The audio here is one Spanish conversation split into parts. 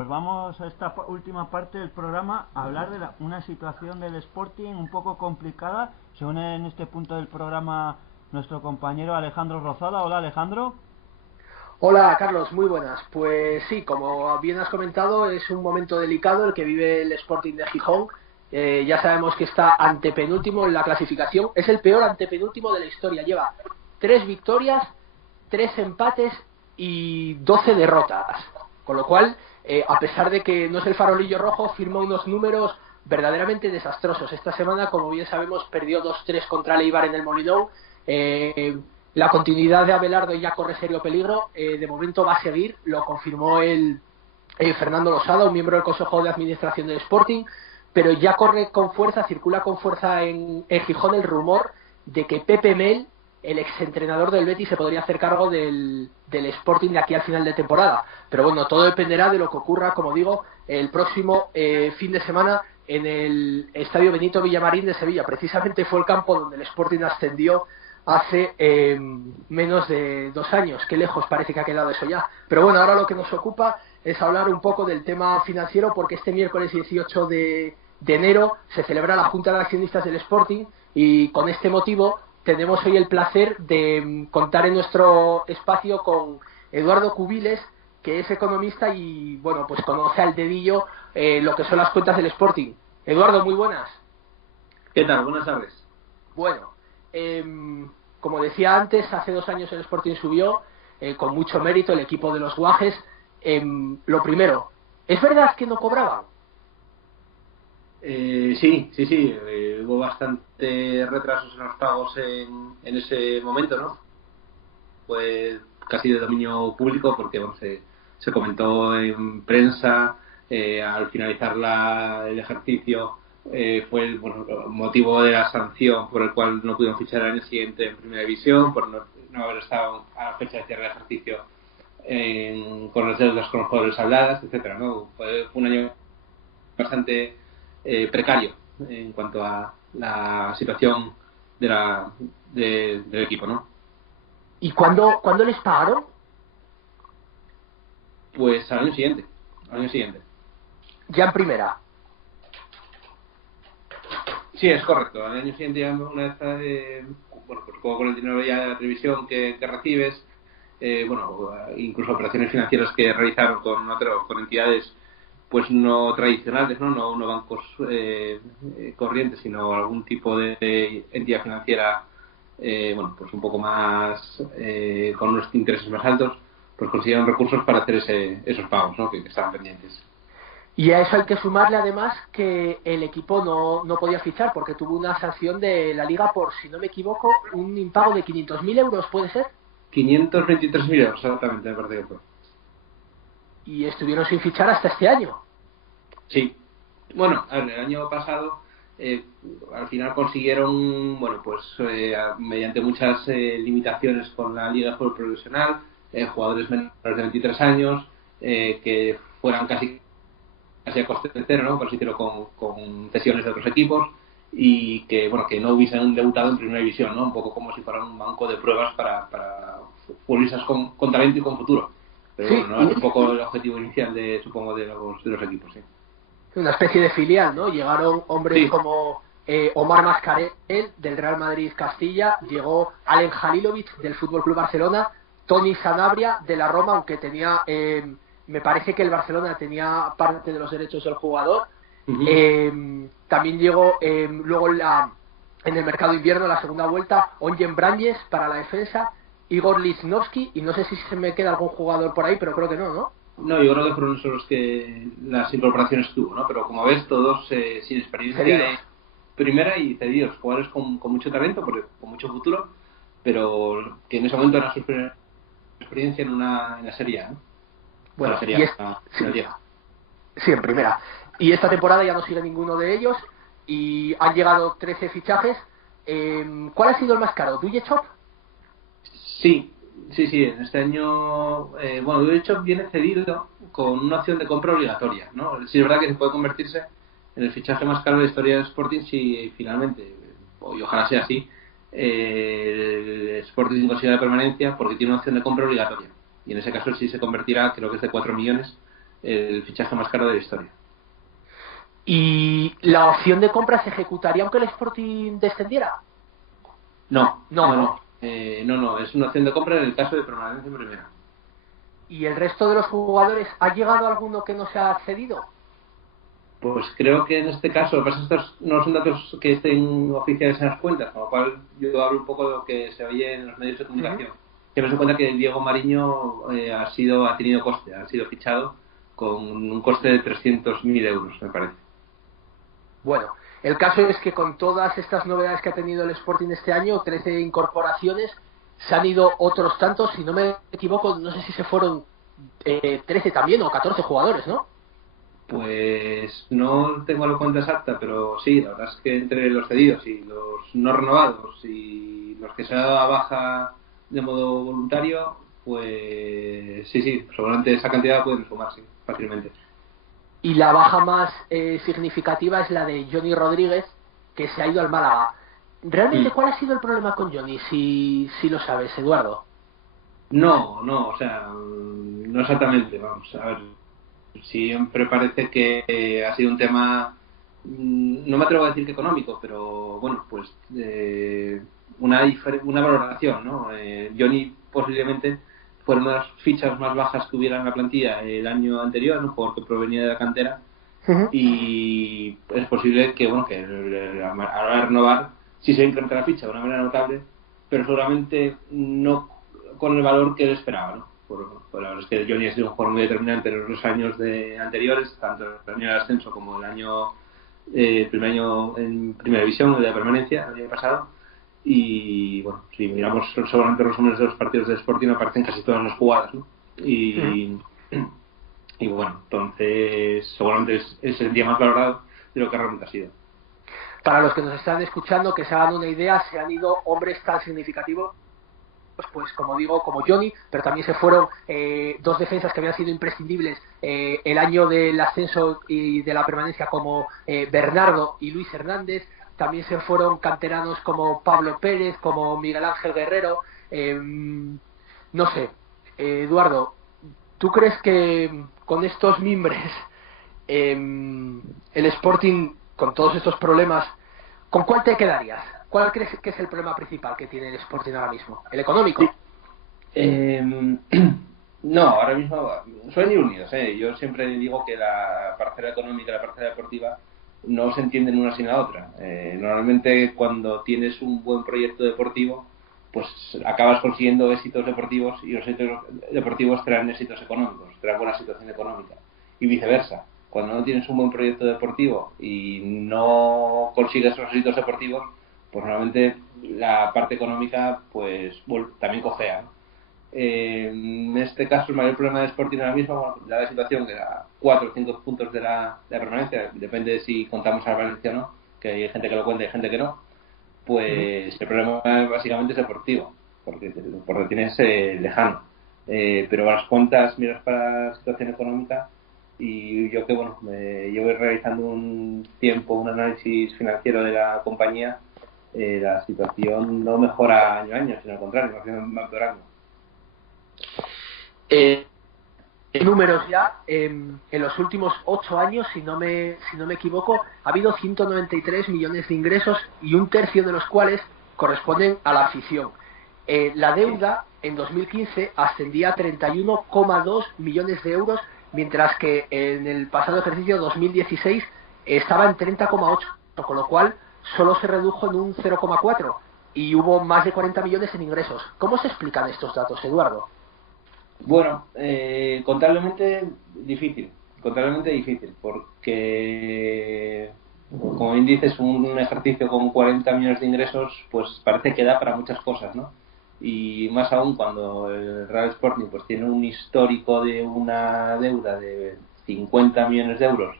Pues vamos a esta última parte del programa a hablar de una situación del Sporting un poco complicada. Se une en este punto del programa nuestro compañero Alejandro Rozada. Hola, Alejandro. Hola Carlos, muy buenas. Pues sí, como bien has comentado, es un momento delicado el que vive el Sporting de Gijón. Ya sabemos que está antepenúltimo en la clasificación. Es el peor antepenúltimo de la historia. Lleva 3 victorias, 3 empates y 12 derrotas. Con lo cual, a pesar de que no es el farolillo rojo, firma unos números verdaderamente desastrosos. Esta semana, como bien sabemos, perdió 2-3 contra el Eibar en el Molinón. La continuidad de Abelardo ya corre serio peligro. De momento va a seguir, lo confirmó Fernando Losada, un miembro del Consejo de Administración del Sporting, pero ya corre con fuerza, circula con fuerza en Gijón el rumor de que Pepe Mel, el exentrenador del Betis, se podría hacer cargo del Sporting de aquí al final de temporada. Pero bueno, todo dependerá de lo que ocurra, como digo, el próximo fin de semana en el Estadio Benito Villamarín de Sevilla. Precisamente fue el campo donde el Sporting ascendió hace menos de 2 años. Qué lejos parece que ha quedado eso ya. Pero bueno, ahora lo que nos ocupa es hablar un poco del tema financiero, porque este miércoles 18 de enero se celebra la Junta de Accionistas del Sporting y con este motivo tenemos hoy el placer de contar en nuestro espacio con Eduardo Cubiles, que es economista y bueno, pues conoce al dedillo lo que son las cuentas del Sporting. Eduardo, muy buenas. ¿Qué tal? Buenas tardes. Bueno, como decía antes, hace 2 años el Sporting subió con mucho mérito, el equipo de los Guajes. Lo primero, ¿es verdad que no cobraban? Sí. Hubo bastante retrasos en los pagos en ese momento, ¿no? Fue casi de dominio público porque bueno, se comentó en prensa. Al finalizar el ejercicio fue el motivo de la sanción por el cual no pudieron fichar al año siguiente en Primera División, por no haber estado a la fecha de cierre del ejercicio con las deudas con los jugadores saldadas, etcétera, ¿no? Fue un año bastante precario en cuanto a la situación del equipo, ¿no? ¿Y cuándo les pagaron? Pues al año siguiente. Ya en primera. Sí, es correcto. Al año siguiente, ya una vez pues con el dinero ya de la televisión que recibes, incluso operaciones financieras que realizaron con entidades pues no tradicionales, no bancos corrientes, sino algún tipo de entidad financiera pues un poco más con unos intereses más altos, pues consiguieron recursos para hacer esos pagos, ¿no? que estaban pendientes. Y a eso hay que sumarle además que el equipo no podía fichar porque tuvo una sanción de la Liga por, si no me equivoco, un impago de 500.000 euros, ¿puede ser? 523.000 euros, exactamente, me parece que fue. Y estuvieron sin fichar hasta este año. Sí. Bueno, el año pasado al final consiguieron, mediante muchas limitaciones con la Liga de Fútbol Profesional, jugadores menores de 23 años, que fueran casi a coste cero, ¿no? Por así decirlo, con cesiones de otros equipos, y que no hubiesen debutado en Primera División, ¿no? Un poco como si fueran un banco de pruebas para futbolistas con talento y con futuro. Pero Sí, bueno, no es un poco el objetivo inicial de los equipos, sí. una especie de filial, ¿no? Llegaron hombres Sí. como Omar Mascarell del Real Madrid Castilla, llegó Alen Halilovic del Fútbol Club Barcelona, Toni Sanabria de la Roma, aunque tenía me parece que el Barcelona tenía parte de los derechos del jugador. También llegó luego en el mercado de invierno, la segunda vuelta, Onyen Branjes para la defensa, Igor Lichnowsky, y no sé si se me queda algún jugador por ahí, pero creo que no. No, yo creo que fueron esos los que las incorporaciones tuvo, ¿no? Pero como ves, todos sin experiencia de primera y cedidos, jugadores con mucho talento, con mucho futuro, pero que en ese momento era su primera experiencia en la Serie A, ¿no? Bueno, sí, en primera. Y esta temporada ya no sigue ninguno de ellos y han llegado 13 fichajes. ¿Cuál ha sido el más caro? ¿Duyechov? Sí. En este año, Duyechov viene cedido con una opción de compra obligatoria, ¿no? Sí, es verdad que se puede convertirse en el fichaje más caro de la historia del Sporting si finalmente, y ojalá sea así, el Sporting consigue la permanencia porque tiene una opción de compra obligatoria. Y en ese caso sí se convertirá, creo que es de 4 millones, el fichaje más caro de la historia. ¿Y la opción de compra se ejecutaría aunque el Sporting descendiera? No, No. No, es una opción de compra en el caso de permanencia en primera. ¿Y el resto de los jugadores, ha llegado alguno que no se ha cedido? Pues creo que en este caso, lo que pasa es que estos no son datos que estén oficiales en las cuentas, con lo cual yo hablo un poco de lo que se oye en los medios de comunicación. Que me doy cuenta que Diego Mariño ha tenido coste, ha sido fichado con un coste de 300.000 euros, me parece. Bueno, el caso es que con todas estas novedades que ha tenido el Sporting este año, 13 incorporaciones, se han ido otros tantos, si no me equivoco, no sé si se fueron 13 también o 14 jugadores, ¿no? Pues no tengo la cuenta exacta, pero sí, la verdad es que entre los cedidos y los no renovados y los que se han dado a baja de modo voluntario, pues sí, seguramente esa cantidad pueden sumarse fácilmente. Y la baja más significativa es la de Johnny Rodríguez, que se ha ido al Málaga. ¿Realmente cuál ha sido el problema con Johnny, si lo sabes, Eduardo? No, o sea, no exactamente, vamos, a ver, siempre parece que ha sido un tema, no me atrevo a decir que económico, pero bueno, pues una valoración, ¿no? Johnny posiblemente fueron una de las fichas más bajas que hubiera en la plantilla el año anterior, ¿no? Porque provenía de la cantera, y es posible que, bueno, que a la hora de renovar sí se incrementa la ficha de una manera notable, pero seguramente no con el valor que él esperaba, ¿no? Por la verdad es que Johnny ha sido un jugador muy determinante en los 2 años anteriores, tanto el año de ascenso como el primer año en primera división, el de la permanencia, el año pasado. Y bueno, si miramos seguramente los resúmenes de los partidos de Sporting, aparecen casi todas las jugadas, ¿no? Y bueno, entonces seguramente es el día más valorado de lo que realmente ha sido. Para los que nos están escuchando, que se hagan una idea, se han ido hombres tan significativos, pues como digo, como Johnny, pero también se fueron dos defensas que habían sido imprescindibles el año del ascenso y de la permanencia, como Bernardo y Luis Hernández. También se fueron canteranos como Pablo Pérez, como Miguel Ángel Guerrero. No sé, Eduardo, ¿tú crees que con estos mimbres el Sporting, con todos estos problemas, ¿con cuál te quedarías? ¿Cuál crees que es el problema principal que tiene el Sporting ahora mismo? ¿El económico? No, ahora mismo suelen ir unidos. Yo siempre digo que la parcela económica y la parcela deportiva no se entienden una sin la otra. Normalmente cuando tienes un buen proyecto deportivo, pues acabas consiguiendo éxitos deportivos, y los éxitos deportivos traen éxitos económicos, traen buena situación económica, y viceversa. Cuando no tienes un buen proyecto deportivo y no consigues esos éxitos deportivos, pues normalmente la parte económica pues también cojea, ¿no? En este caso el mayor problema de Sporting ahora mismo, bueno, la situación que da 4 o 5 puntos de la permanencia, depende de si contamos a Valencia o no, que hay gente que lo cuenta y gente que no, pues el problema básicamente es deportivo, porque lo tienes lejano, pero a las cuentas miras para la situación económica, y yo que bueno, llevo realizando un tiempo un análisis financiero de la compañía, la situación no mejora año a año, sino al contrario, más bien va empeorando. Números ya, en los últimos 8 años, si no me equivoco, ha habido 193 millones de ingresos, y un tercio de los cuales corresponden a la afición. La deuda en 2015 ascendía a 31,2 millones de euros, mientras que en el pasado ejercicio 2016 estaba en 30,8, con lo cual solo se redujo en un 0,4, y hubo más de 40 millones en ingresos. ¿Cómo se explican estos datos, Eduardo? Bueno, contablemente difícil, porque, como bien dices, un ejercicio con 40 millones de ingresos, pues parece que da para muchas cosas, ¿no? Y más aún cuando el Real Sporting pues tiene un histórico de una deuda de 50 millones de euros,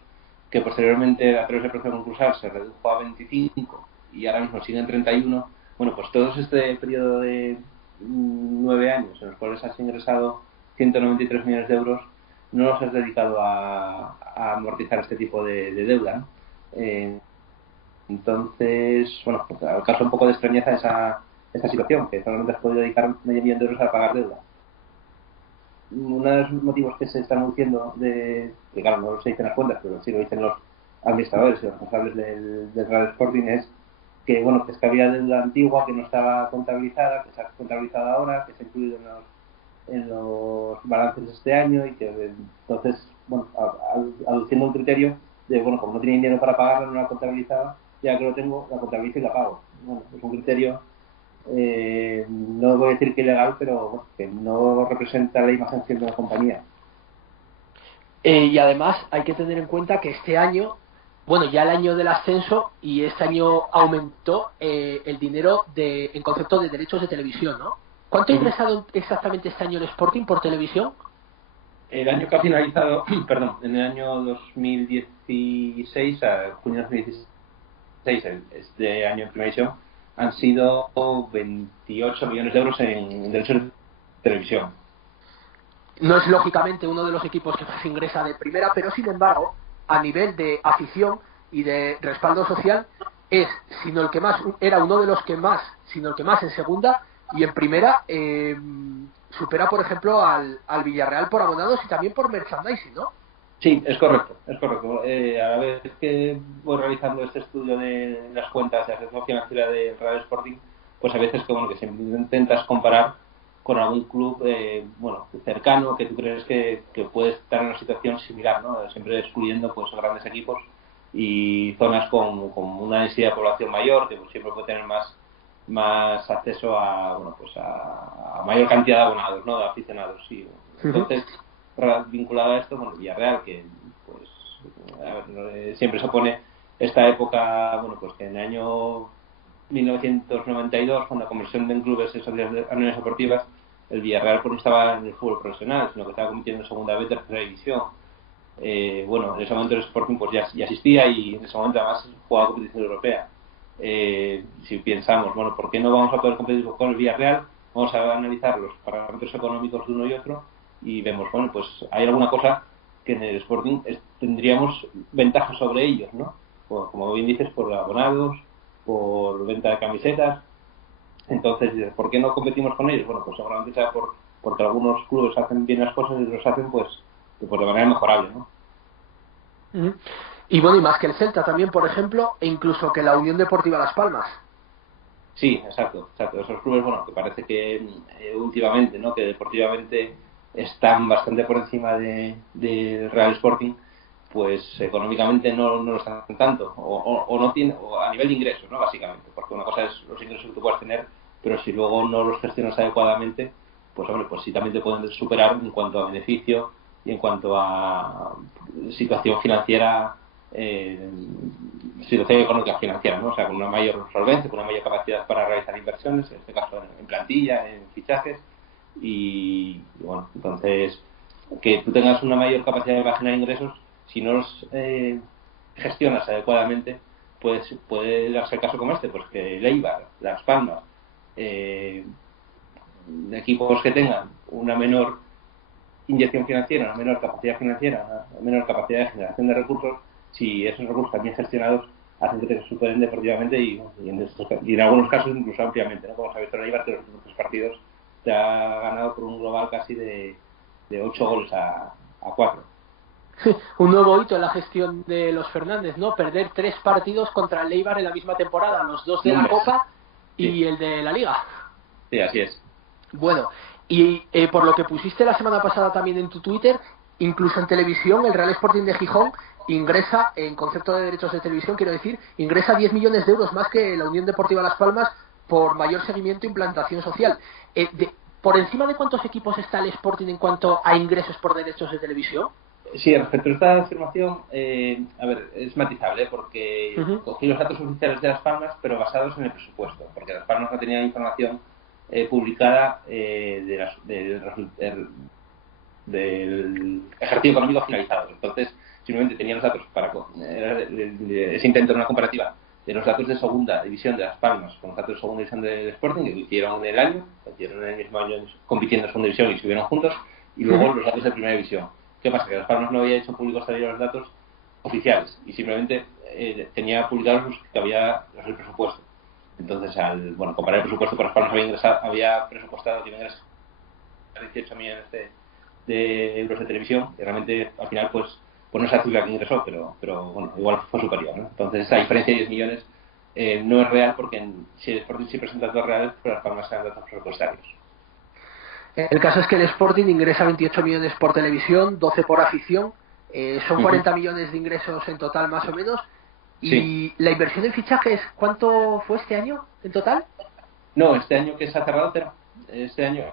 que posteriormente a través del proceso concursal se redujo a 25 y ahora mismo sigue en 31. Bueno, pues todo este periodo de 9 años en los cuales has ingresado 193 millones de euros, no los has dedicado a amortizar este tipo de deuda, ¿no? Entonces, bueno, pues causa un poco de extrañeza esa situación, que solamente has podido dedicar medio millón de euros a pagar deuda. uno de los motivos que se están anunciando, que claro, no se dicen las cuentas, pero sí lo dicen los administradores y los responsables del Real Sporting, es que bueno, que es que había deuda antigua que no estaba contabilizada, que se ha contabilizado ahora, que se ha incluido en los balances de este año, y que entonces, bueno, aduciendo un criterio de, bueno, como no tenía dinero para pagarla, no la contabilizaba, ya que lo tengo, la contabilizo y la pago. Bueno, es un criterio, no voy a decir que ilegal, pero bueno, que no representa la imagen de la compañía. Y además hay que tener en cuenta que este año, bueno, ya el año del ascenso, y este año aumentó el dinero en concepto de derechos de televisión, ¿no? ¿Cuánto ha ingresado exactamente este año el Sporting por televisión? El año que ha finalizado, perdón, en el año 2016, a junio de 2016, este año en primera división, han sido 28 millones de euros en derechos de televisión. No es lógicamente uno de los equipos que más ingresa de primera, pero sin embargo, a nivel de afición y de respaldo social, es, sino el que más, era uno de los que más, sino el que más en segunda, y en primera supera, por ejemplo, al Villarreal por abonados y también por merchandising, ¿no? Sí, es correcto, es correcto. A la vez que voy realizando este estudio de las cuentas de la situación financiera del Real Sporting, pues a veces que, bueno, que siempre intentas comparar con algún club bueno, cercano que tú crees que puede estar en una situación similar, ¿no? Siempre excluyendo pues grandes equipos y zonas con una densidad de población mayor, que pues, siempre puede tener más acceso a, bueno, pues a mayor cantidad de abonados, ¿no? De aficionados. Sí. Entonces, vinculado a esto, bueno, Villarreal, que pues a ver, siempre se pone esta época, bueno, pues que en el año 1992, con la conversión de clubes en uniones deportivas, el Villarreal pues no estaba en el fútbol profesional, sino que estaba compitiendo en segunda B, tercera división. Bueno, en ese momento el Sporting pues ya existía, y en ese momento además jugaba competición europea. Si pensamos, bueno, ¿por qué no vamos a poder competir con el Villarreal? Vamos a analizar los parámetros económicos de uno y otro y vemos, bueno, pues hay alguna cosa que en el Sporting tendríamos ventajas sobre ellos, ¿no? Como bien dices, por abonados, por venta de camisetas. Entonces, ¿por qué no competimos con ellos? Bueno, pues seguramente sea porque algunos clubes hacen bien las cosas y los hacen pues de manera mejorable, ¿no? Y bueno, y más que el Celta también, por ejemplo, e incluso que la Unión Deportiva Las Palmas. Sí, exacto. Esos clubes, bueno, que parece que últimamente, ¿no? Que deportivamente están bastante por encima del Real Sporting, pues económicamente no lo están tanto, o no tiene, o a nivel de ingresos, ¿no? Básicamente, porque una cosa es los ingresos que tú puedes tener, pero si luego no los gestionas adecuadamente, pues hombre, pues sí también te pueden superar en cuanto a beneficio y en cuanto a situación financiera, situación económica financiera, ¿no? O sea, con una mayor solvencia, con una mayor capacidad para realizar inversiones, en este caso en plantilla, en fichajes, y bueno, entonces que tú tengas una mayor capacidad de generar ingresos, si no los gestionas adecuadamente, pues puede darse el caso como este, pues que el Eibar, Las Palmas, equipos que tengan una menor inyección financiera, una menor capacidad financiera, una menor capacidad de generación de recursos, si esos recursos también gestionados hacen que te superen deportivamente y en algunos casos incluso ampliamente, ¿no? Como se ha visto en Eibar, que los últimos 3 partidos te ha ganado por un global casi de 8 goles a 4. Un nuevo hito en la gestión de los Fernández, ¿no? Perder 3 partidos contra el Eibar en la misma temporada, los 2 de la Copa y sí, el de la Liga. Sí, así es. Bueno, y por lo que pusiste la semana pasada también en tu Twitter, incluso en televisión, el Real Sporting de Gijón ingresa, en concepto de derechos de televisión, quiero decir, ingresa 10 millones de euros más que la Unión Deportiva Las Palmas por mayor seguimiento e implantación social. ¿Por encima de cuántos equipos está el Sporting en cuanto a ingresos por derechos de televisión? Sí, respecto a esta afirmación, a ver, es matizable porque cogí los datos oficiales de Las Palmas, pero basados en el presupuesto, porque Las Palmas no tenía información publicada del ejercicio económico finalizado. Entonces, simplemente tenía los datos para ese intento de una comparativa de los datos de segunda división de Las Palmas con los datos de segunda división del Sporting, que hicieron en el año, hicieron en el mismo año compitiendo en segunda división y subieron juntos, y luego los datos de primera división. ¿Qué pasa? Que Las Palmas no había hecho públicos todavía los datos oficiales y simplemente tenía publicados los que había el presupuesto. Entonces, al comparar el presupuesto, por Las Palmas había presupuestado que iba a ingresar 18 millones de de euros de televisión, y realmente al final pues no es la cifra que ingresó, pero bueno, igual fue superior, ¿no? Entonces esa diferencia de 10 millones no es real, porque si el Sporting sí presenta datos reales, pero las Palmas sean datos presupuestarios. El caso es que el Sporting ingresa 28 millones por televisión, 12 por afición, son 40 millones de ingresos en total más o menos. ¿Y sí. la inversión en fichajes, cuánto fue este año en total? No, este año que se ha cerrado, cero. Este año,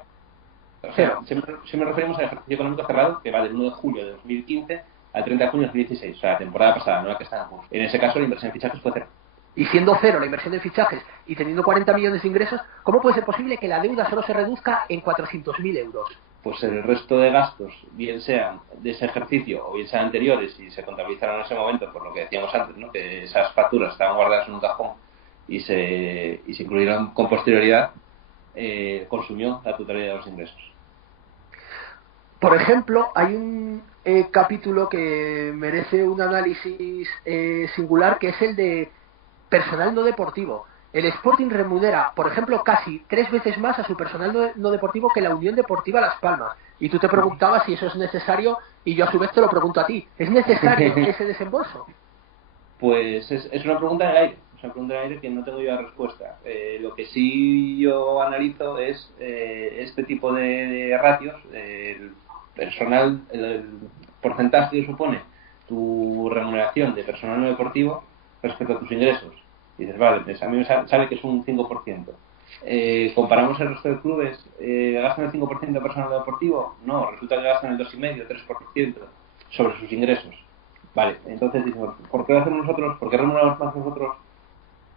o sea, siempre referimos al ejercicio económico cerrado, que va del 1 de julio de 2015 al 30 de junio de 2016, o sea, la temporada pasada, no la que está en curso. En ese caso, la inversión en fichajes fue cero. Y siendo cero la inversión en fichajes y teniendo 40 millones de ingresos, ¿cómo puede ser posible que la deuda solo se reduzca en 400.000 euros? Pues el resto de gastos, bien sean de ese ejercicio o bien sean anteriores y se contabilizaron en ese momento, por lo que decíamos antes, ¿no? Que esas facturas estaban guardadas en un cajón y se incluyeron con posterioridad, consumió la totalidad de los ingresos. Por ejemplo, hay un capítulo que merece un análisis singular, que es el de personal no deportivo. El Sporting remunera, por ejemplo, casi 3 veces más a su personal no deportivo que la Unión Deportiva Las Palmas. Y tú te preguntabas si eso es necesario, y yo a su vez te lo pregunto a ti. ¿Es necesario ese desembolso? Pues es una pregunta en el aire. Es una pregunta en el aire que no tengo yo la respuesta. Lo que sí yo analizo es este tipo de ratios. El personal, el porcentaje que supone tu remuneración de personal no deportivo respecto a tus ingresos. Y dices, vale, pues a mí me sale que es un 5%. ¿Comparamos el resto de clubes? ¿Gastan el 5% de personal deportivo? No, resulta que gastan el 2,5%, 3% sobre sus ingresos. Vale, entonces decimos, ¿por qué lo hacemos nosotros? ¿Por qué remuneramos más nosotros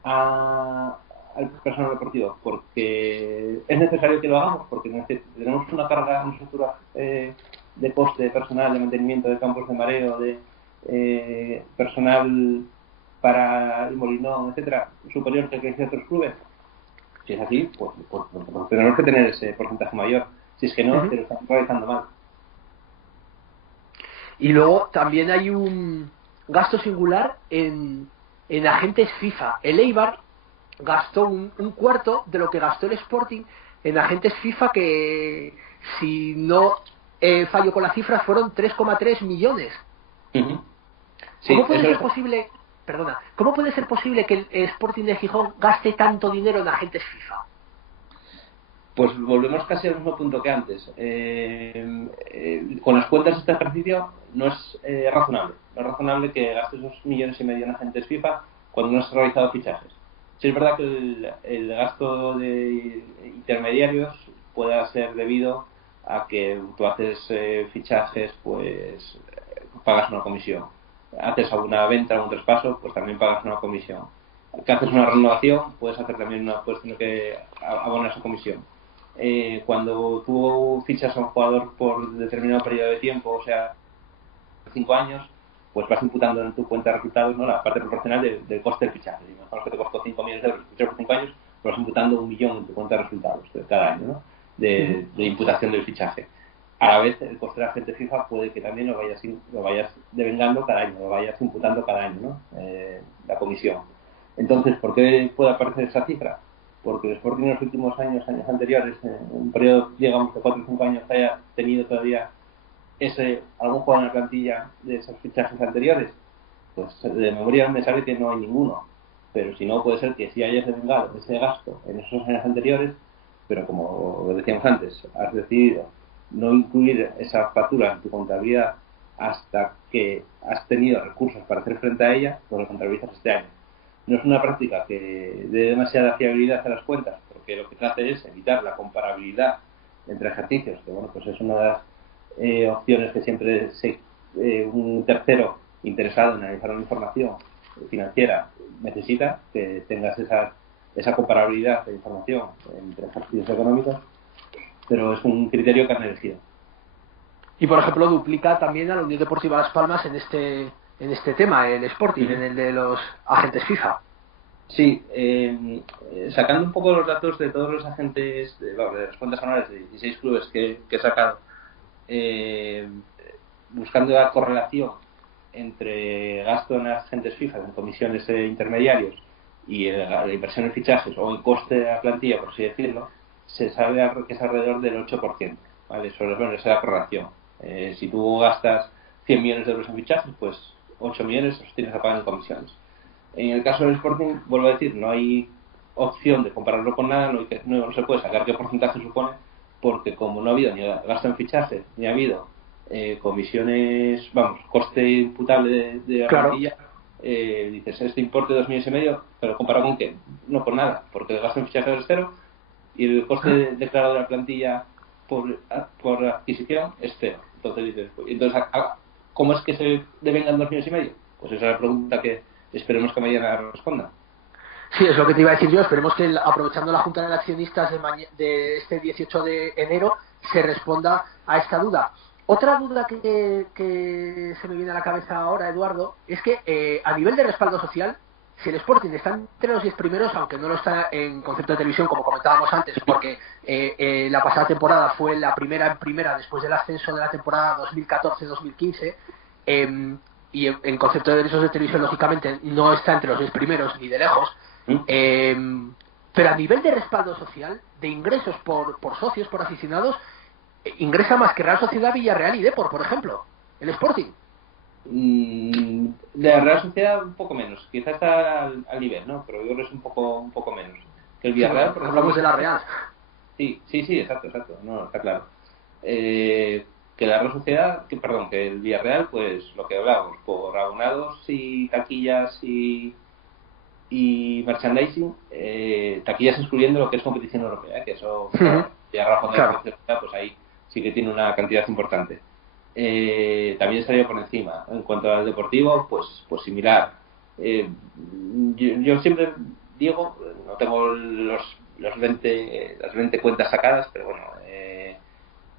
al personal deportivo? Porque es necesario que lo hagamos, porque tenemos una carga, una estructura de coste personal, de mantenimiento de campos de mareo, de personal para el Molinón, etcétera, superior que el que hay otros clubes. Si es así, pues tenemos que tener ese porcentaje mayor. Si es que no, te lo están realizando mal. Y luego también hay un gasto singular en agentes FIFA. El Eibar gastó un cuarto de lo que gastó el Sporting en agentes FIFA, que si no fallo con la cifra fueron 3,3 millones. Sí, ¿Cómo puede ser posible? Perdona, ¿cómo puede ser posible que el Sporting de Gijón gaste tanto dinero en agentes FIFA? Pues volvemos casi al mismo punto que antes. Con las cuentas de este ejercicio no es razonable. No es razonable que gastes 2,5 millones en agentes FIFA cuando no has realizado fichajes. Sí es verdad que el gasto de intermediarios pueda ser debido a que tú haces fichajes, pues pagas una comisión. Haces alguna venta, algún traspaso, pues también pagas una comisión. Que haces una renovación, puedes tener que abonar esa comisión. Cuando tú fichas a un jugador por determinado periodo de tiempo, o sea, 5 años, pues vas imputando en tu cuenta de resultados, ¿no?, la parte proporcional del coste del fichaje. Digamos que te costó 5 millones de euros fichar por 5 años, pues vas imputando 1 millón en tu cuenta de resultados de cada año, ¿no?, de imputación del fichaje. A la vez, el coste del agente FIFA puede que también lo vayas devengando cada año, lo vayas imputando cada año, ¿no?, la comisión. Entonces, ¿por qué puede aparecer esa cifra? Porque el Sporting en los últimos años anteriores, en un periodo, digamos, de 4 o 5 años, haya tenido todavía algún jugador en la plantilla de esos fichajes anteriores. Pues de memoria me sale que no hay ninguno. Pero si no, puede ser que sí hayas devengado ese gasto en esos años anteriores, pero como lo decíamos antes, has decidido no incluir esa factura en tu contabilidad hasta que has tenido recursos para hacer frente a ella, pues lo contabilizas este año. No es una práctica que dé demasiada fiabilidad a las cuentas, porque lo que hace es evitar la comparabilidad entre ejercicios, que bueno, pues es una de las opciones que siempre un tercero interesado en analizar una información financiera necesita, que tengas esa comparabilidad de información entre ejercicios económicos, pero es un criterio que han elegido. Y por ejemplo duplica también a la Unión Deportiva Las Palmas en este tema, el Sporting, en el de los agentes FIFA. Sí, sacando un poco los datos de todos los agentes de las cuentas anuales de 16 clubes que he sacado, buscando la correlación entre gasto en agentes FIFA, en comisiones intermediarios, y la inversión en fichajes o el coste de la plantilla, por así decirlo, se sabe que es alrededor del 8%, ¿vale? Esa es la correlación. Si tú gastas 100 millones de euros en fichajes, pues 8 millones los tienes que pagar en comisiones. En el caso del Sporting, vuelvo a decir, no hay opción de compararlo con nada, no se puede sacar qué porcentaje supone, porque como no ha habido ni gasto en fichajes, ni ha habido comisiones, coste imputable de la plantilla, dices, este importe de 2,5 millones, pero ¿comparado con qué? No con nada, porque el gasto en fichajes es cero y el coste declarado de la plantilla por adquisición es cero. Entonces dices, ¿cómo es que se devengan 2,5 millones? Pues esa es la pregunta que esperemos que mañana responda. Sí, es lo que te iba a decir yo. Esperemos que, aprovechando la Junta de Accionistas de este 18 de enero, se responda a esta duda. Otra duda que se me viene a la cabeza ahora, Eduardo, es que a nivel de respaldo social, si el Sporting está entre los 10 primeros, aunque no lo está en concepto de televisión, como comentábamos antes, porque la pasada temporada fue la primera en primera después del ascenso de la temporada 2014-2015, y en concepto de derechos de televisión, lógicamente, no está entre los 10 primeros ni de lejos. Pero a nivel de respaldo social, de ingresos por socios, por aficionados, ingresa más que Real Sociedad, Villarreal y Depor, por ejemplo, el Sporting. De la Real Sociedad un poco menos, quizás está al nivel, ¿no? Pero yo creo que es un poco menos que el Villarreal. Sí, hablamos de la Real. Sí, exacto, no, está claro. Que la Real Sociedad, que el Villarreal, pues lo que hablábamos, por abonados y taquillas y merchandising, taquillas excluyendo lo que es competición europea, que eso ya razón de la sociedad, pues ahí sí que tiene una cantidad importante. También estaría por encima. En cuanto al deportivo, pues similar. Yo siempre digo, no tengo las 20 cuentas sacadas, pero bueno,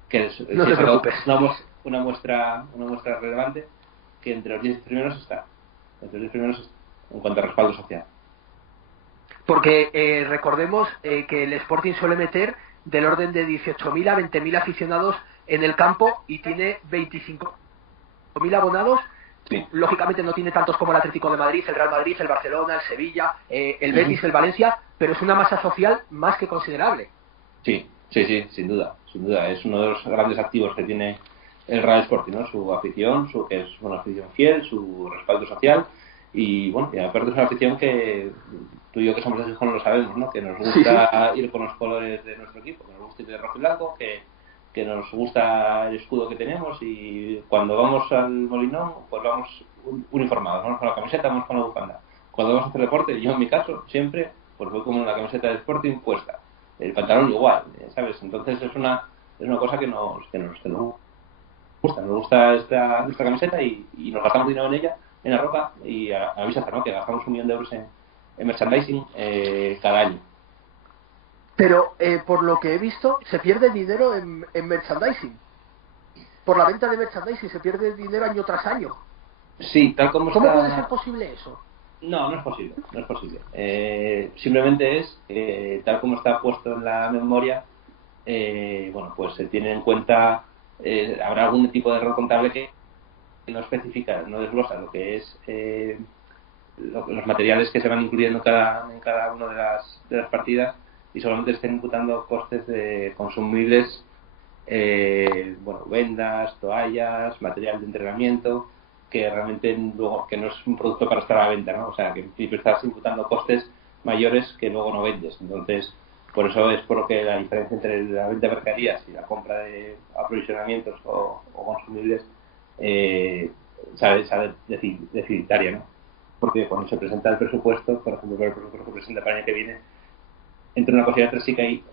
que no te preocupes. Una muestra relevante, que entre los 10 primeros está. Entre los 10 primeros en cuanto a respaldo social. Porque recordemos que el Sporting suele meter del orden de 18.000 a 20.000 aficionados en el campo y tiene 25.000 abonados. Sí. Lógicamente no tiene tantos como el Atlético de Madrid, el Real Madrid, el Barcelona, el Sevilla, el Betis, el Valencia, pero es una masa social más que considerable. Sí, sin duda. Es uno de los grandes activos que tiene el Real Sporting, ¿no? Su afición, que es una afición fiel, su respaldo social. Y bueno, y aparte es una afición que tú y yo, que somos de Gijón, lo sabemos, ¿no? Que nos gusta ir con los colores de nuestro equipo, que nos gusta ir de rojo y blanco, que nos gusta el escudo que tenemos, y cuando vamos al Molinón, pues vamos uniformados, vamos con la camiseta, vamos con la bufanda. Cuando vamos a hacer deporte, yo en mi caso, siempre, pues voy con la camiseta de Sporting puesta, el pantalón igual, ¿sabes? Entonces es una cosa que nos gusta, nos gusta esta camiseta y nos gastamos dinero en ella, en la ropa, y a vista, ¿no? Que gastamos 1 millón de euros en merchandising cada año. Pero por lo que he visto, se pierde dinero en merchandising. Por la venta de merchandising se pierde dinero año tras año. Sí, tal como ¿Cómo está... puede ser posible eso? No es posible. Simplemente es, tal como está puesto en la memoria, bueno, pues se tiene en cuenta, habrá algún tipo de error contable que no especifica, no desglosa lo que es los materiales que se van incluyendo en cada una de las partidas, y solamente estén imputando costes de consumibles, vendas, toallas, material de entrenamiento, que realmente luego que no es un producto para estar a la venta, ¿no? O sea, que en principio estás imputando costes mayores que luego no vendes. Entonces, por eso es por lo que la diferencia entre la venta de mercaderías y la compra de aprovisionamientos o consumibles sale deficitaria, ¿no? Porque cuando se presenta el presupuesto, por ejemplo, el presupuesto que se presenta para el año que viene, entre una cosa y otra sí que hay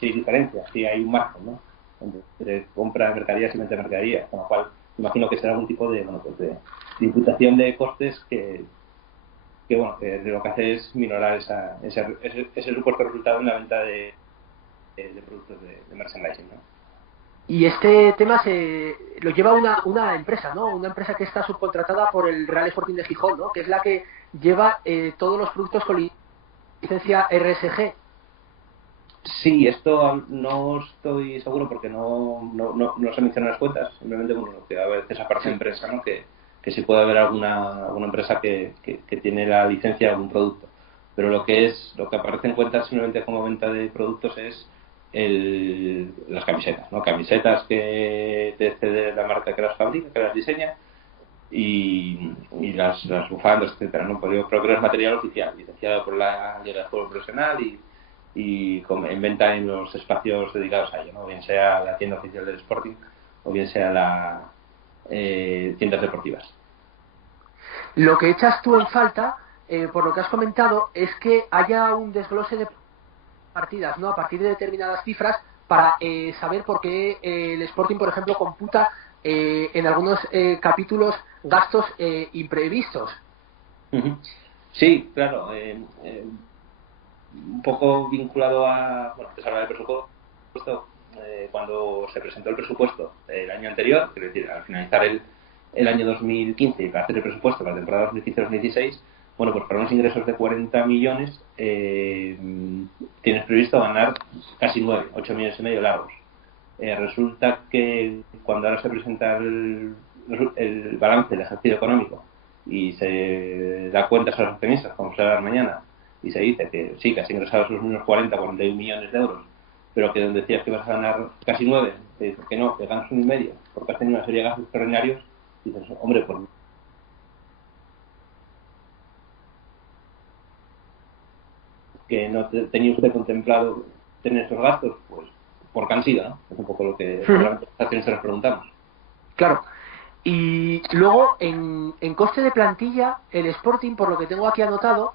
diferencias, sí hay un margen, ¿no? Entre compra de mercaderías y venta de mercaderías, con lo cual imagino que será algún tipo de imputación de costes que lo que hace es minorar ese supuesto resultado en la venta de productos de merchandising, ¿no? Y este tema lo lleva una empresa, ¿no? Una empresa que está subcontratada por el Real Sporting de Gijón, ¿no? Que es la que lleva todos los productos con licencia RSG. Sí, esto no estoy seguro porque no se mencionan las cuentas. Simplemente, que a veces aparece empresa, ¿no? Que sí puede haber alguna empresa que tiene la licencia de algún producto. Pero lo que aparece en cuentas simplemente como venta de productos es las camisetas, ¿no? Camisetas que te cede la marca que las fabrica, que las diseña, y las bufandas, etcétera, ¿no? Pues yo creo que no es material oficial, licenciado por la Liga de Fútbol Profesional y en venta en los espacios dedicados a ello, ¿no? Bien sea la tienda oficial del Sporting o bien sea la tiendas deportivas. Lo que echas tú en falta, por lo que has comentado, es que haya un desglose de partidas, ¿no? A partir de determinadas cifras para saber por qué el Sporting, por ejemplo, computa en algunos capítulos gastos imprevistos. Uh-huh. Sí, claro. Un poco vinculado a... Bueno, antes hablaba del presupuesto. Cuando se presentó el presupuesto el año anterior, es decir, al finalizar el año 2015 y para hacer el presupuesto para la temporada 2015-2016, bueno, pues para unos ingresos de 40 millones tienes previsto ganar casi 9, 8 millones y medio largos. Resulta que cuando ahora se presenta el balance del ejercicio económico y se da cuentas a los accionistas, como se va a dar mañana, y se dice que sí, que has ingresado esos unos 41 millones de euros, pero que donde decías que vas a ganar casi 9, te dices que no, que ganas 1,5, porque has tenido una serie de gastos extraordinarios, y dices, hombre, pues que no tenía usted contemplado tener esos gastos, pues por qué han sido, ¿no? Es un poco lo que seguramente las accionistas nos preguntamos. Claro. Y luego, en coste de plantilla, el Sporting, por lo que tengo aquí anotado,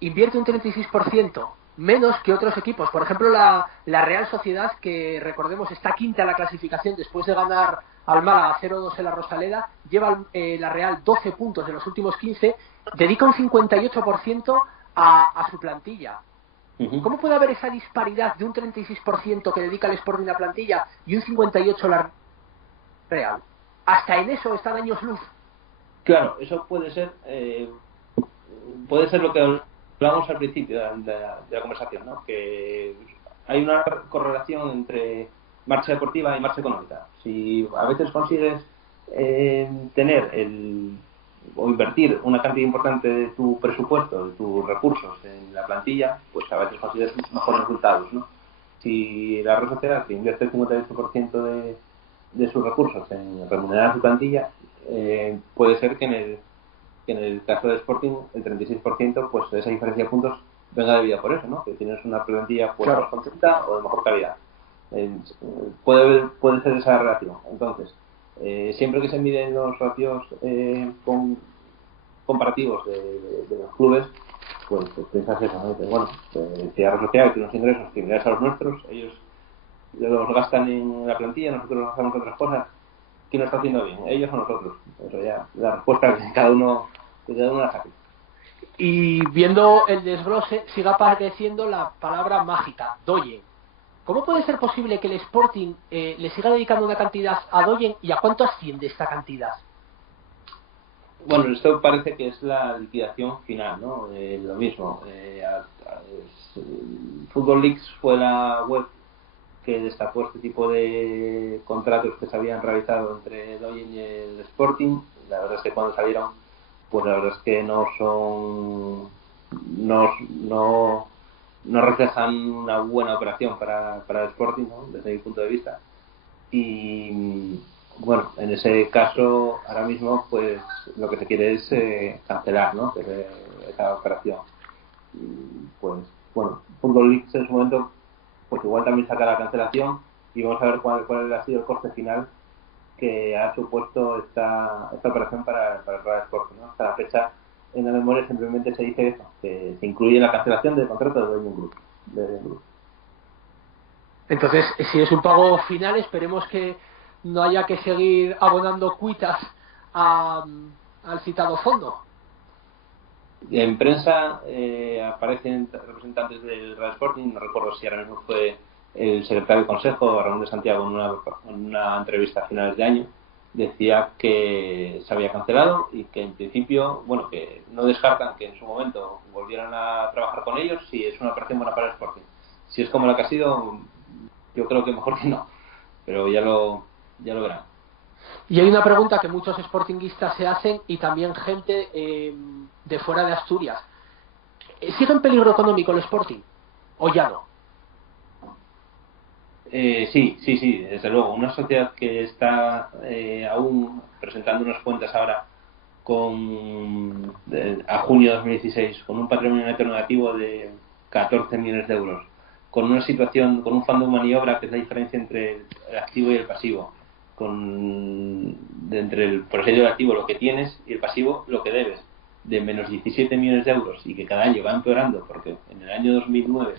invierte un 36% menos que otros equipos. Por ejemplo, la Real Sociedad, que recordemos está quinta en la clasificación después de ganar al Málaga 0-2 en la Rosaleda, lleva la Real 12 puntos de los últimos 15, dedica un 58% a su plantilla. Uh-huh. ¿Cómo puede haber esa disparidad de un 36% que dedica el Sporting a la plantilla y un 58% la Real? Hasta en eso están años luz. Claro, eso puede ser lo que hablamos al principio de la conversación, ¿no? Que hay una correlación entre marcha deportiva y marcha económica. Si a veces consigues tener o invertir una cantidad importante de tu presupuesto, de tus recursos en la plantilla, pues a veces consigues mejores resultados, ¿no? Si la Real Sociedad que invierte el 58% de sus recursos en remunerar a su plantilla, puede ser que en el caso de Sporting el 36%, pues esa diferencia de puntos venga debida por eso, ¿no? Que tienes una plantilla pues más contenta o de mejor calidad. Puede ser esa relación. Entonces, siempre que se miden los ratios comparativos de los clubes, pues piensas eso, ¿no? Dices, bueno, si la sociedad tiene unos ingresos similares a los nuestros, ellos los gastan en la plantilla, nosotros los gastamos en otras cosas. ¿Quién lo está haciendo bien? ¿Ellos o nosotros? Eso ya, la respuesta que cada uno la saque. Y viendo el desglose, sigue apareciendo la palabra mágica, Doyen. ¿Cómo puede ser posible que el Sporting le siga dedicando una cantidad a Doyen y a cuánto asciende esta cantidad? Bueno, esto parece que es la liquidación final, ¿no? Lo mismo. Football Leaks fue la web que destacó este tipo de contratos que se habían realizado entre Doyen y el Sporting. La verdad es que cuando salieron, pues la verdad es que no reflejan una buena operación para el Sporting, ¿no? Desde mi punto de vista. Y bueno, en ese caso ahora mismo pues lo que se quiere es cancelar, ¿no? Esa operación. Pues bueno, Football Leaks en su momento pues igual también saca la cancelación y vamos a ver cuál ha sido el coste final que ha supuesto esta operación para el Real Sporting, ¿no? Hasta la fecha en la memoria simplemente se dice eso, que se incluye la cancelación del contrato de Doyen Group. Entonces, si es un pago final, esperemos que no haya que seguir abonando cuitas al citado fondo. En prensa aparecen representantes del Real Sporting, no recuerdo si ahora mismo fue el secretario del Consejo, Ramón de Santiago, en una entrevista a finales de año, decía que se había cancelado y que en principio, bueno, que no descartan que en su momento volvieran a trabajar con ellos si es una operación buena para el Sporting. Si es como la que ha sido, yo creo que mejor que no, pero ya lo verán. Y hay una pregunta que muchos sportinguistas se hacen y también gente de fuera de Asturias. ¿Sigue en peligro económico el Sporting? ¿O ya no? Sí, desde luego. Una sociedad que está aún presentando unas cuentas ahora a junio de 2016 con un patrimonio neto negativo de 14 millones de euros, con una situación, con un fondo de maniobra que es la diferencia entre el activo y el pasivo, entre el proceso del activo lo que tienes y el pasivo lo que debes, de menos 17 millones de euros, y que cada año va empeorando porque en el año 2009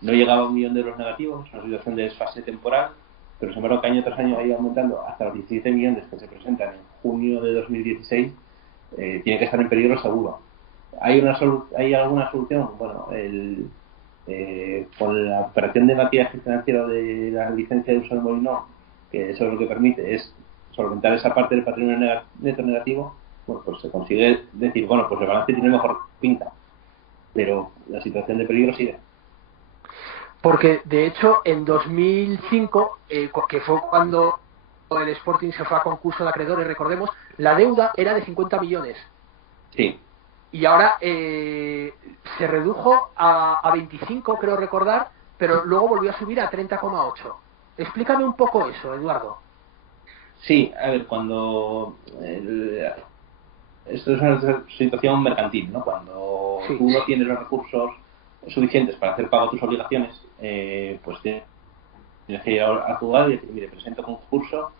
no llegaba a 1 millón de euros negativos, una situación de desfase temporal, pero sin embargo que año tras año ha ido aumentando hasta los 17 millones que se presentan en junio de 2016. Tiene que estar en peligro seguro. ¿Hay alguna solución? Bueno, con la operación de maquillaje financiero de la licencia de uso del molino, que eso es lo que permite, es solventar esa parte del patrimonio neto negativo, bueno, pues se consigue decir, bueno, pues el balance tiene mejor pinta, pero la situación de peligro sigue. Porque, de hecho, en 2005, que fue cuando el Sporting se fue a concurso de acreedores, recordemos, la deuda era de 50 millones. Sí. Y ahora se redujo a 25, creo recordar, pero luego volvió a subir a 30,8. Explícame un poco eso, Eduardo. Sí, a ver, esto es una situación mercantil, ¿no? Cuando tú no tienes los recursos suficientes para hacer pago a tus obligaciones, pues tienes que ir a tu abogado y decir, mire, presento concurso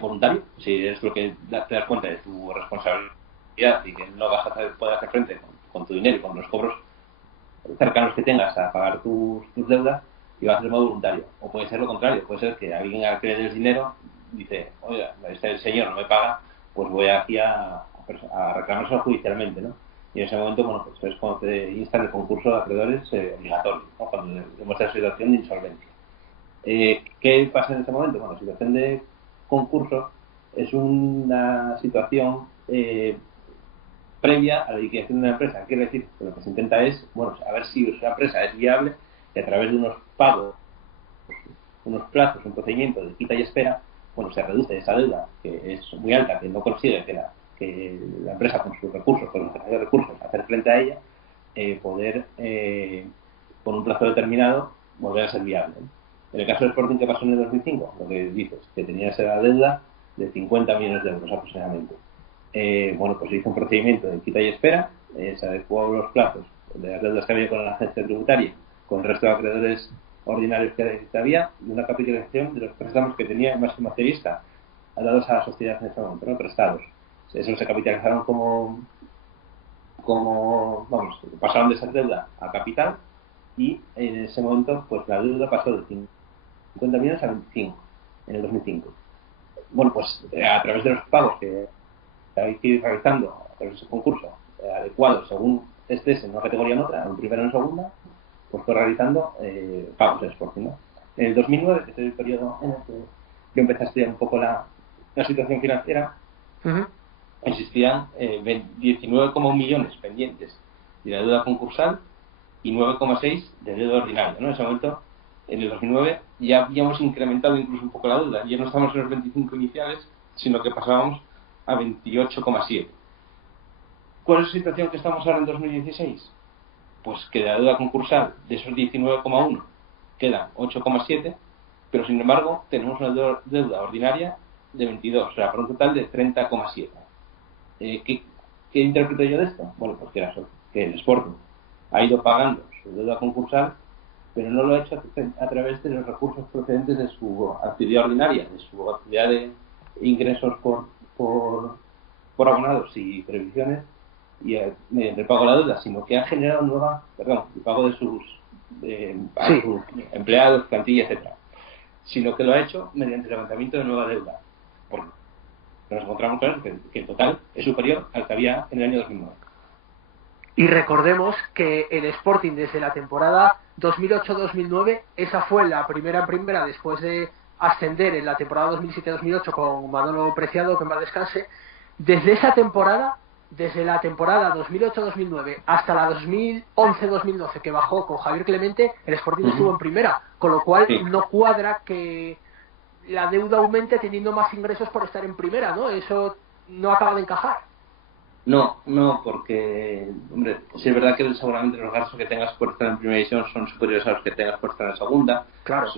voluntario, si es lo que te das cuenta de tu responsabilidad y que no vas a poder hacer frente con tu dinero y con los cobros cercanos que tengas a pagar tus deudas, y vas a ser modo voluntario. O puede ser lo contrario, puede ser que alguien al que le des dinero dice, oiga, este señor no me paga, pues voy aquí a reclamárselo judicialmente, ¿no? Y en ese momento, bueno, pues es cuando te instan el concurso de acreedores obligatorio, ¿no? Cuando demuestra situación de insolvencia. ¿Qué pasa en ese momento? Bueno, la situación de concurso es una situación previa a la liquidación de una empresa. Quiere decir que lo que se intenta es, bueno, a ver si esa empresa es viable y a través de unos pagos, unos plazos, un procedimiento de quita y espera, bueno, se reduce esa deuda que es muy alta, que no consigue que la empresa con sus recursos, con los recursos, hacer frente a ella, poder, con un plazo determinado, volver a ser viable. En el caso del Sporting, ¿qué pasó en el 2005? Lo que dices, que tenía esa deuda de 50 millones de euros aproximadamente. Bueno, pues se hizo un procedimiento de quita y espera, se adecuó los plazos de las deudas que había con la agencia tributaria, con el resto de acreedores ordinarios que había, y una capitalización de los préstamos que tenía el máximo accionista, dados a la sociedad en ese momento, ¿no? Prestados. Eso se capitalizaron vamos, pasaron de ser deuda a capital, y en ese momento pues la deuda pasó de 50 millones a 25 en el 2005. Bueno, pues a través de los pagos que hay que ir realizando a través de ese concurso, adecuados según estés en una categoría o en otra, en primera o en segunda, pues fue realizando pagos de Sporting, ¿no? En el 2009, que es el periodo en el que yo empecé a estudiar un poco la situación financiera, existían 19,1 millones pendientes de la deuda concursal y 9,6 de deuda ordinaria, ¿no? En ese momento, en el 2009, ya habíamos incrementado incluso un poco la deuda. Ya no estábamos en los 25 iniciales, sino que pasábamos a 28,7. ¿Cuál es la situación que estamos ahora en 2016? Pues que de la deuda concursal, de esos 19,1, quedan 8,7, pero sin embargo tenemos una deuda ordinaria de 22, o sea, por un total de 30,7. ¿Qué interpreto yo de esto? Bueno, pues que el Sporting ha ido pagando su deuda concursal, pero no lo ha hecho a través de los recursos procedentes de su actividad ordinaria, de su actividad de ingresos por abonados y previsiones, y mediante el pago de la deuda, sino que ha generado el pago de sus empleados, plantilla, etcétera, sino que lo ha hecho mediante el levantamiento de nueva deuda. Porque nos encontramos con que el total es superior al que había en el año 2009. Y recordemos que el Sporting desde la temporada 2008-2009, esa fue la primera después de ascender en la temporada 2007-2008 con Manolo Preciado, que en paz descanse. Desde esa temporada, desde la temporada 2008-2009 hasta la 2011-2012 que bajó con Javier Clemente, el Sporting estuvo en primera, con lo cual no cuadra que la deuda aumente teniendo más ingresos por estar en primera, ¿no? Eso no acaba de encajar. No, porque, hombre, sí es verdad que seguramente los gastos que tengas por estar en primera división son superiores a los que tengas por estar en segunda. Claro.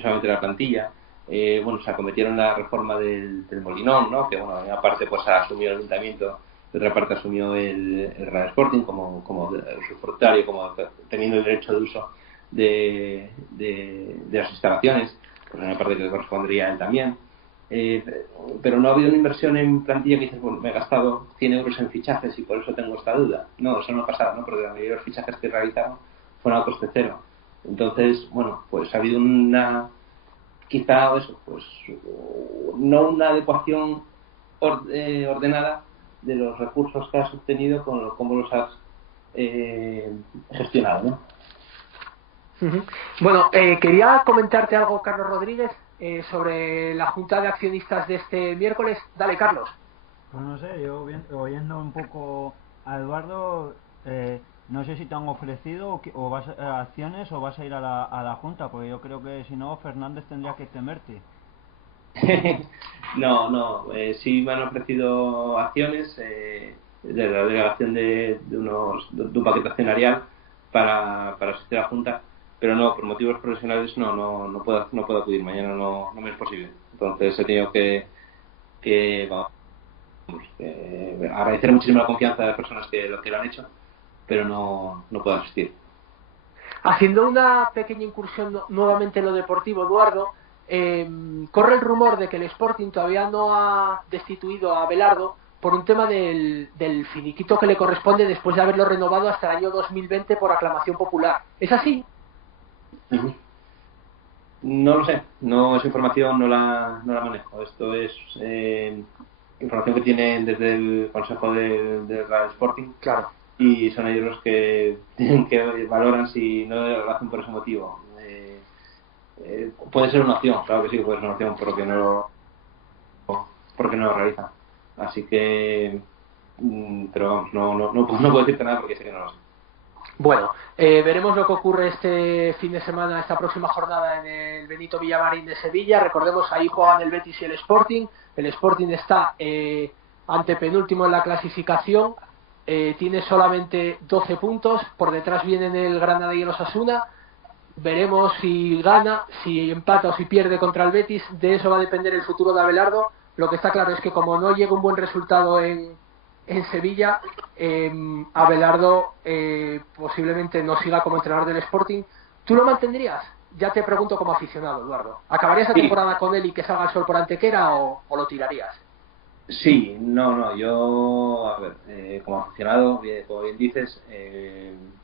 solamente la plantilla. Bueno, se acometieron la reforma del Molinón, ¿no? Que bueno, en una parte pues asumió el ayuntamiento, de otra parte asumió el Real Sporting como usufructuario, como teniendo el derecho de uso de las instalaciones, pues una parte que le correspondería a él también. Pero no ha habido una inversión en plantilla que dices, bueno, me he gastado 100 euros en fichajes y por eso tengo esta duda. No, eso no ha pasado, ¿no? Porque la mayoría de los fichajes que realizaron fueron a coste cero. Entonces, bueno, pues ha habido quizá eso, pues no una adecuación ordenada de los recursos que has obtenido con cómo los has gestionado, ¿no? Bueno, quería comentarte algo, Carlos Rodríguez, sobre la Junta de Accionistas de este miércoles. Dale, Carlos. Pues no sé, yo oyendo un poco a Eduardo, no sé si te han ofrecido o vas a acciones o vas a ir a la Junta, porque yo creo que si no, Fernández tendría que temerte. No, sí me han ofrecido acciones de la delegación de un paquete accionarial para asistir a la Junta, pero no, por motivos profesionales no puedo acudir, mañana no me es posible. Entonces he tenido que agradecer muchísimo la confianza de las personas que lo han hecho, pero no puedo asistir. Haciendo una pequeña incursión nuevamente en lo deportivo, Eduardo, corre el rumor de que el Sporting todavía no ha destituido a Abelardo por un tema del finiquito que le corresponde después de haberlo renovado hasta el año 2020 por aclamación popular. ¿Es así? No lo sé, esa información no la manejo. Esto es información que tienen desde el Consejo del Real Sporting. Claro. Y son ellos los que valoran si no lo hacen por ese motivo. Puede ser una opción, claro que sí, puede ser una opción porque no lo realizan. Así que, pero vamos, no puedo decirte nada porque sé que no lo sé. Bueno, veremos lo que ocurre este fin de semana, esta próxima jornada en el Benito Villamarín de Sevilla. Recordemos, ahí juegan el Betis y el Sporting. El Sporting está antepenúltimo en la clasificación, tiene solamente 12 puntos. Por detrás vienen el Granada y el Osasuna. Veremos si gana, si empata o si pierde contra el Betis. De eso va a depender el futuro de Abelardo. Lo que está claro es que como no llega un buen resultado en Sevilla, Abelardo posiblemente no siga como entrenador del Sporting. ¿Tú lo mantendrías? Ya te pregunto como aficionado, Eduardo. ¿Acabarías la temporada con él y que salga el sol por Antequera o lo tirarías? Sí, yo, a ver, como aficionado, como bien dices,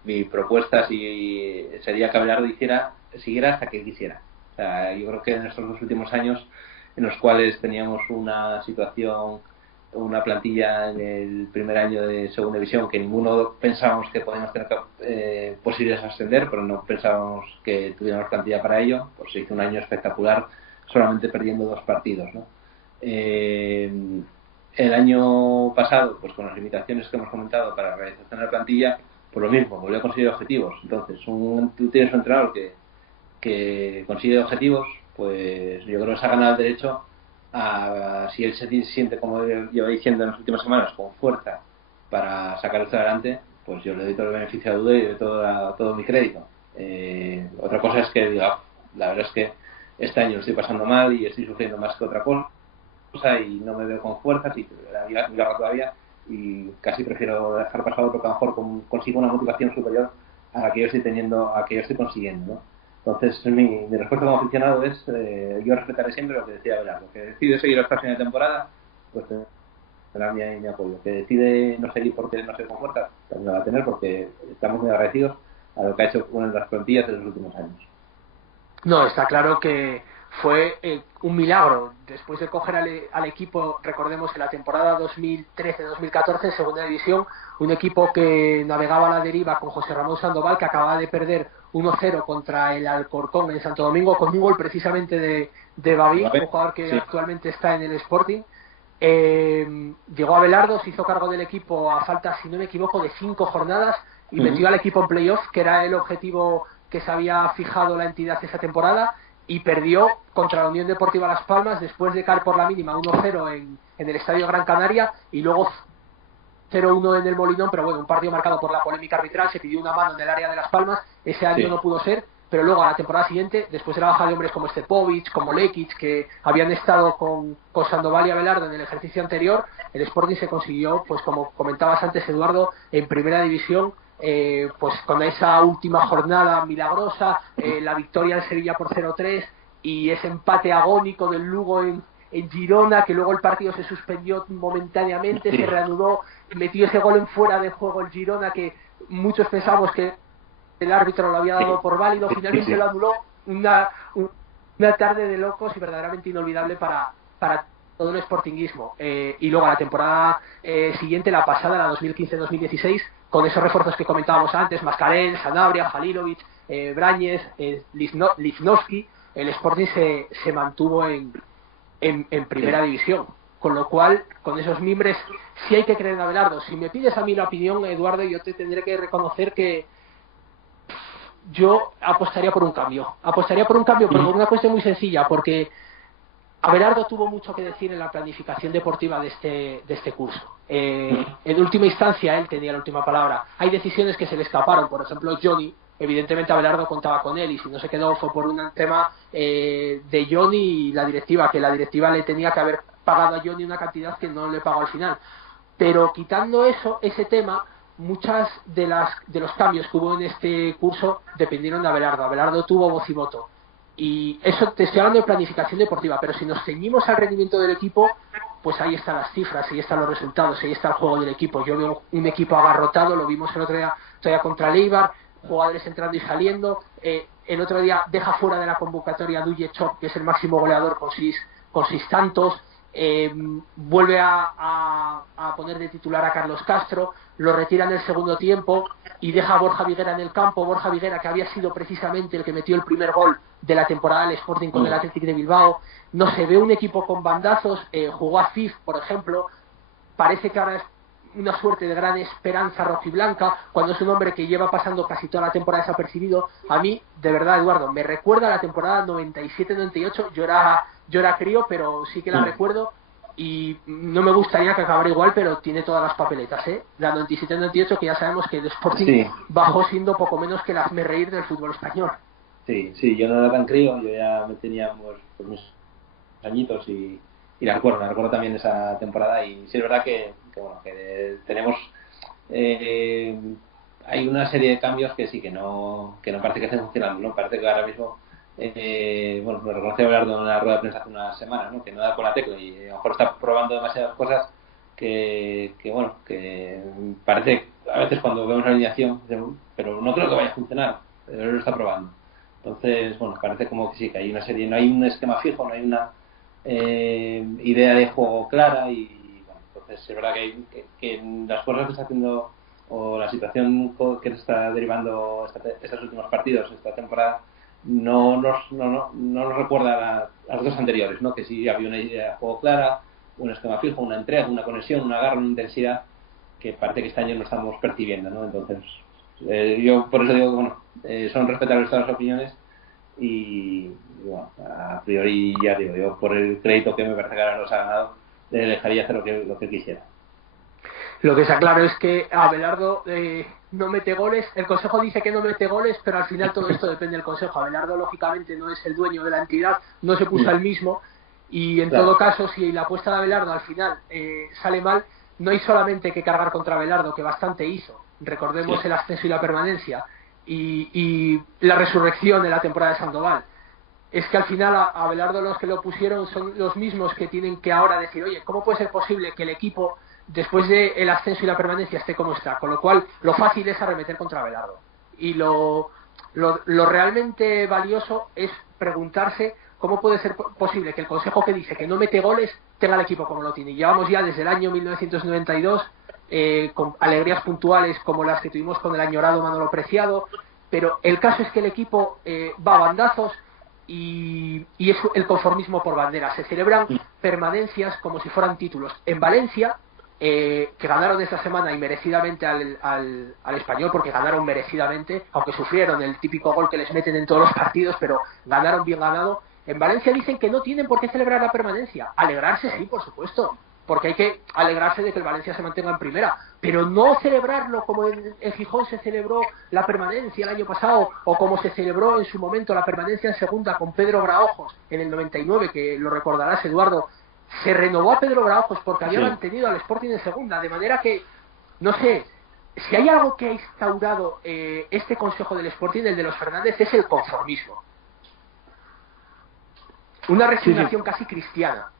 mi propuesta sería que Abelardo siguiera hasta que quisiera. O sea, yo creo que en estos 2 últimos años, en los cuales teníamos una situación, una plantilla en el primer año de segunda división que ninguno pensábamos que podíamos tener posibilidades de ascender, pero no pensábamos que tuviéramos plantilla para ello, pues se hizo un año espectacular solamente perdiendo 2 partidos, ¿no? El año pasado, pues con las limitaciones que hemos comentado para la realización de la plantilla, pues lo mismo, volvió a conseguir objetivos. Entonces, tú tienes un entrenador que consigue objetivos, pues yo creo que se ha ganado el derecho a, si él se siente, como lleva diciendo en las últimas semanas, con fuerza para sacar esto adelante, pues yo le doy todo el beneficio de la duda y le doy todo mi crédito. Otra cosa es que diga, la verdad es que este año lo estoy pasando mal y estoy sufriendo más que otra cosa y no me veo con fuerzas y la liga todavía, y casi prefiero dejar pasado porque a lo mejor consigo una motivación superior a la que yo estoy consiguiendo, ¿no? Entonces mi respuesta como aficionado es yo respetaré siempre lo que decía Abelardo, que decide seguir hasta el final de temporada, pues tendrá mi apoyo, que decide no seguir porque no se con fuerzas, también la va a tener porque estamos muy agradecidos a lo que ha hecho con las plantillas en los últimos años. No, está claro que fue un milagro después de coger al equipo, recordemos, en la temporada 2013-2014 en segunda división, un equipo que navegaba a la deriva con José Ramón Sandoval, que acababa de perder 1-0 contra el Alcorcón en Santo Domingo, con un gol precisamente de Babi, un jugador que actualmente está en el Sporting. Llegó Abelardo, se hizo cargo del equipo a falta, si no me equivoco, de 5 jornadas y metió al equipo en playoff, que era el objetivo que se había fijado la entidad esa temporada, y perdió contra la Unión Deportiva Las Palmas después de caer por la mínima 1-0 en el Estadio Gran Canaria y luego 0-1 en el Molinón, pero bueno, un partido marcado por la polémica arbitral. Se pidió una mano en el área de Las Palmas, ese año no pudo ser, pero luego a la temporada siguiente, después de la baja de hombres como Stepovic, como Lekic, que habían estado con Sandoval y Abelardo en el ejercicio anterior, el Sporting se consiguió, pues como comentabas antes, Eduardo, en primera división, pues con esa última jornada milagrosa, la victoria del Sevilla por 0-3 y ese empate agónico del Lugo en Girona, que luego el partido se suspendió momentáneamente, se reanudó, metió ese gol en fuera de juego el Girona, que muchos pensamos que el árbitro lo había dado por válido, finalmente lo anuló. Una tarde de locos y verdaderamente inolvidable para todo el sportinguismo. Y luego a la temporada siguiente, la pasada, la 2015-2016, con esos refuerzos que comentábamos antes, Mascarell, Sanabria, Halilovic, Brañez, Lichnowsky, el Sporting se mantuvo en primera división. Con lo cual, con esos mimbres, sí hay que creer en Abelardo. Si me pides a mí la opinión, Eduardo, yo te tendré que reconocer que yo apostaría por un cambio. Apostaría por un cambio, pero por una cuestión muy sencilla, porque Abelardo tuvo mucho que decir en la planificación deportiva de este curso. En última instancia, él tenía la última palabra. Hay decisiones que se le escaparon. Por ejemplo, Johnny, evidentemente Abelardo contaba con él, y si no se quedó fue por un tema de Johnny y la directiva, que la directiva le tenía que haber pagado a Johnny una cantidad que no le pagó al final. Pero quitando ese tema, muchas de los cambios que hubo en este curso dependieron de Abelardo. Abelardo tuvo voz y voto. Y eso te estoy hablando de planificación deportiva, pero si nos ceñimos al rendimiento del equipo, pues ahí están las cifras, ahí están los resultados, ahí está el juego del equipo. Yo veo un equipo agarrotado, lo vimos el otro día todavía contra el Eibar, jugadores entrando y saliendo. El otro día deja fuera de la convocatoria a Duje Chop, que es el máximo goleador con seis tantos. Vuelve a poner de titular a Carlos Castro, lo retira en el segundo tiempo y deja a Borja Viguera en el campo. Borja Viguera, que había sido precisamente el que metió el primer gol de la temporada del Sporting con el Athletic de Bilbao. No se ve un equipo con bandazos. Jugó a Fif, por ejemplo. Parece que ahora es una suerte de gran esperanza rojiblanca, cuando es un hombre que lleva pasando casi toda la temporada desapercibido. A mí, de verdad, Eduardo, me recuerda a la temporada 97-98. Yo era crío, pero sí que la recuerdo, y no me gustaría que acabara igual, pero tiene todas las papeletas, La 97-98, que ya sabemos que el Sporting bajó siendo poco menos que el hazmerreír del fútbol español. Sí, yo no era tan crío, yo ya me tenía pues mis añitos y la recuerdo también esa temporada. Y sí es verdad que tenemos hay una serie de cambios que sí que no parece que estén funcionando, ¿no? Parece que ahora mismo lo reconocí Abelardo en la rueda de prensa hace unas semanas, ¿no? Que no da con la tecla y a lo mejor está probando demasiadas cosas que parece a veces cuando vemos la alineación, pero no creo que vaya a funcionar, pero él lo está probando. Entonces, parece como que sí, que hay una serie, no hay un esquema fijo, no hay una idea de juego clara, y entonces es verdad que las cosas que está haciendo, o la situación que se está derivando estos últimos partidos, esta temporada, no nos recuerda a las dos anteriores, ¿no? Que sí había una idea de juego clara, un esquema fijo, una entrega, una conexión, un agarre, una intensidad que parece que este año no estamos percibiendo, ¿no? Entonces, yo por eso digo que son respetables todas las opiniones, y a priori ya digo, yo por el crédito que me parece que ahora nos ha ganado, le dejaría hacer lo que quisiera. Lo que está claro es que Abelardo no mete goles. El Consejo dice que no mete goles, pero al final todo esto depende del Consejo. Abelardo, lógicamente, no es el dueño de la entidad, no se puso al mismo, y en todo caso, si la apuesta de Abelardo al final sale mal, no hay solamente que cargar contra Abelardo, que bastante hizo. Recordemos el ascenso y la permanencia, y la resurrección de la temporada de Sandoval. Es que al final a Abelardo los que lo pusieron son los mismos que tienen que ahora decir, oye, ¿cómo puede ser posible que el equipo después del ascenso y la permanencia esté como está? Con lo cual, lo fácil es arremeter contra Abelardo. Y lo realmente valioso es preguntarse cómo puede ser posible que el Consejo, que dice que no mete goles, tenga el equipo como lo tiene. Llevamos ya desde el año 1992 con alegrías puntuales como las que tuvimos con el añorado Manolo Preciado, pero el caso es que el equipo va a bandazos, y es el conformismo por bandera. Se celebran permanencias como si fueran títulos. En Valencia, que ganaron esta semana y merecidamente al Español, porque ganaron merecidamente, aunque sufrieron el típico gol que les meten en todos los partidos, pero ganaron bien ganado. En Valencia dicen que no tienen por qué celebrar la permanencia. Alegrarse sí, por supuesto, porque hay que alegrarse de que el Valencia se mantenga en primera, pero no celebrarlo como en Gijón se celebró la permanencia el año pasado, o como se celebró en su momento la permanencia en segunda con Pedro Braojos en el 99, que lo recordarás, Eduardo. Se renovó a Pedro Braojos porque había mantenido al Sporting en segunda, de manera que, no sé, si hay algo que ha instaurado este consejo del Sporting, el de los Fernández, es el conformismo. Una resignación casi cristiana.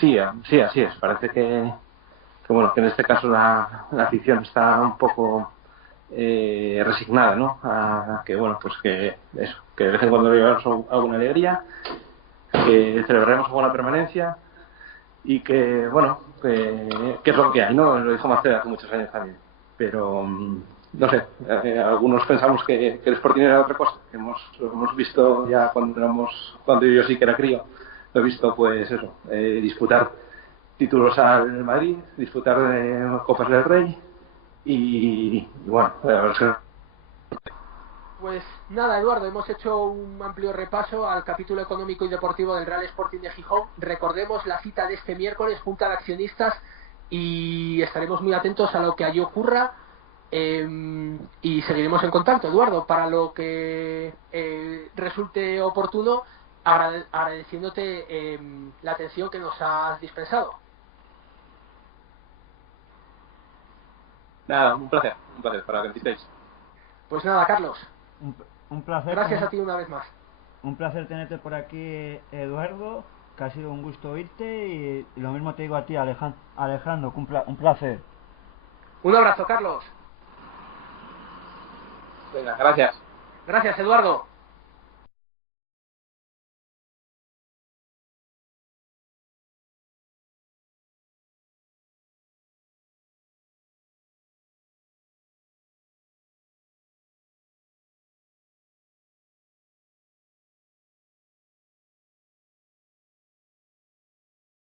Sí, así es. Parece que bueno, que en este caso la afición está un poco resignada, ¿no? A que, bueno, pues que eso, que de vez en cuando llevamos alguna alegría, que celebraremos alguna permanencia y que, bueno, que es lo que hay, ¿no? Lo dijo Maceda hace muchos años también. Pero, no sé, algunos pensamos que el Sporting era otra cosa. Lo hemos visto ya cuando yo sí que era crío. Lo he visto, pues eso, disputar títulos al Madrid, disputar de Copas del Rey y bueno, la verdad es que... Pues nada, Eduardo, hemos hecho un amplio repaso al capítulo económico y deportivo del Real Sporting de Gijón. Recordemos la cita de este miércoles, junta de accionistas, y estaremos muy atentos a lo que allí ocurra, y seguiremos en contacto, Eduardo, para lo que resulte oportuno, agradeciéndote la atención que nos has dispensado. Nada, un placer para que insistáis. Pues nada, Carlos. Un placer. Gracias a ti una vez más. Un placer tenerte por aquí, Eduardo, que ha sido un gusto oírte, y lo mismo te digo a ti, Alejandro, un placer. Un abrazo, Carlos. Venga, gracias. Gracias, Eduardo.